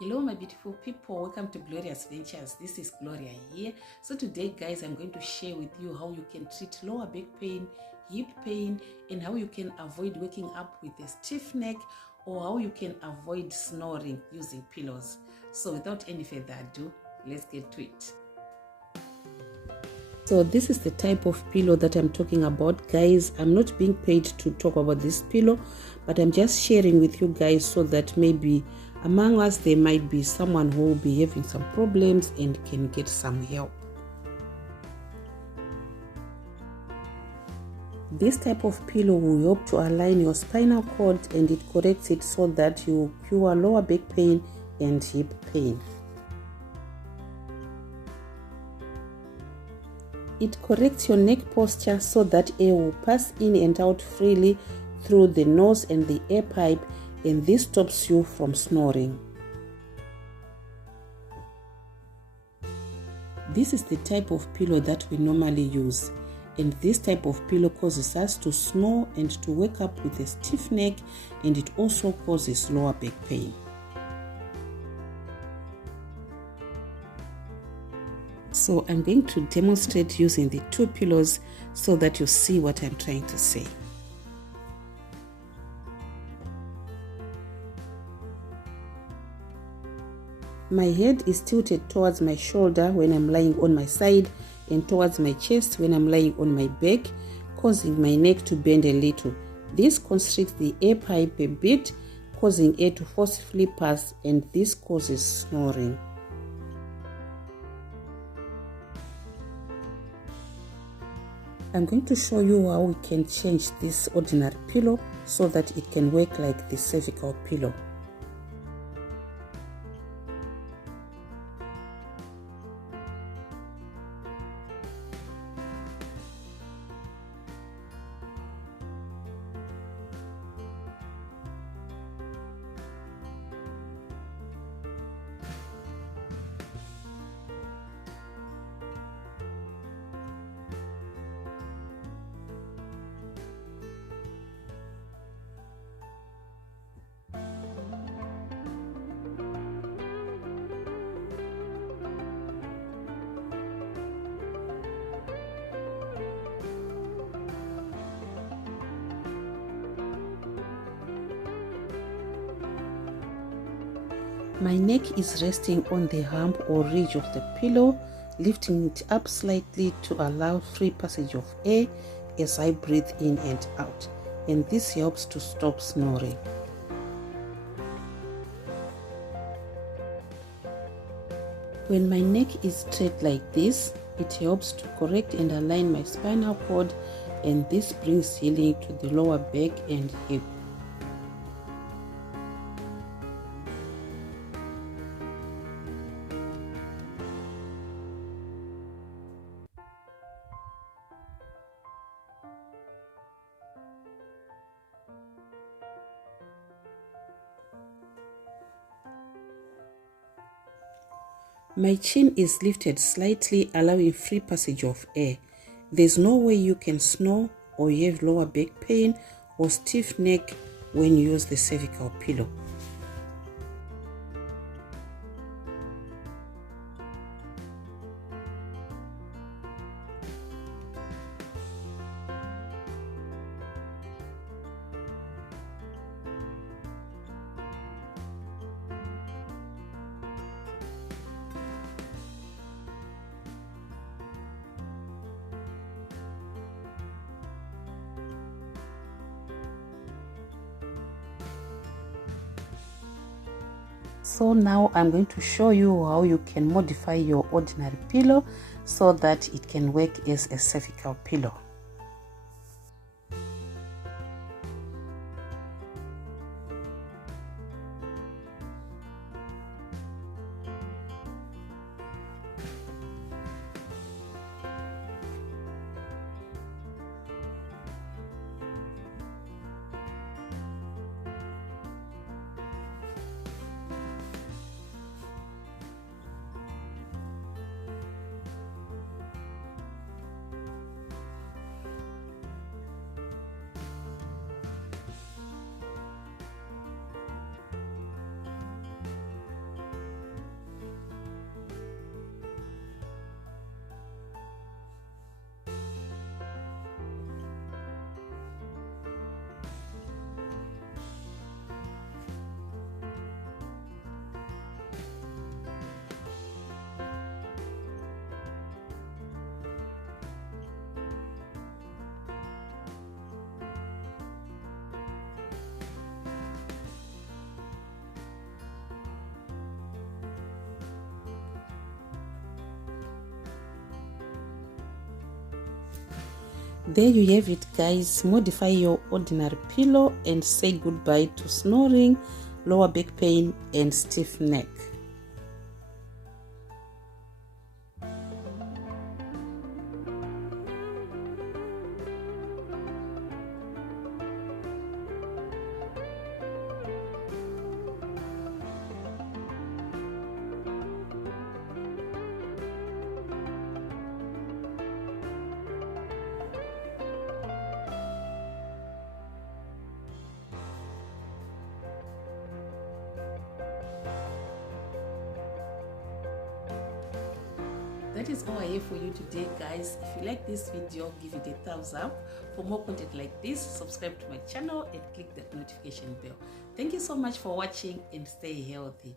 Hello my beautiful people, welcome to Glorious Ventures. This is Gloria here. So today guys, I'm going to share with you how you can treat lower back pain, hip pain, and how you can avoid waking up with a stiff neck, or how you can avoid snoring using pillows. So without any further ado, let's get to it. So this is the type of pillow that I'm talking about, guys. I'm not being paid to talk about this pillow, but I'm just sharing with you guys so that maybe among us there might be someone who will be having some problems and can get some help. This type of pillow will help to align your spinal cord, and it corrects it so that you cure lower back pain and hip pain. It corrects your neck posture so that air will pass in and out freely through the nose and the air pipe, and this stops you from snoring. This is the type of pillow that we normally use, and this type of pillow causes us to snore and to wake up with a stiff neck, and it also causes lower back pain. So I'm going to demonstrate using the two pillows so that you see what I'm trying to say. My head is tilted towards my shoulder when I'm lying on my side, and towards my chest when I'm lying on my back, causing my neck to bend a little. This constricts the air pipe a bit, causing air to forcefully pass, and this causes snoring. I'm going to show you how we can change this ordinary pillow so that it can work like the cervical pillow. My neck is resting on the hump or ridge of the pillow, lifting it up slightly to allow free passage of air as I breathe in and out, and this helps to stop snoring. When my neck is straight like this, it helps to correct and align my spinal cord, and this brings healing to the lower back and hip. My chin is lifted slightly, allowing free passage of air. There's no way you can snore or you have lower back pain or stiff neck when you use the cervical pillow. So now I'm going to show you how you can modify your ordinary pillow so that it can work as a cervical pillow. There you have it, guys. Modify your ordinary pillow and say goodbye to snoring, lower back pain and stiff neck. That is all I have for you today, guys. If you like this video, give it a thumbs up. For more content like this, subscribe to my channel and click that notification bell. Thank you so much for watching and stay healthy.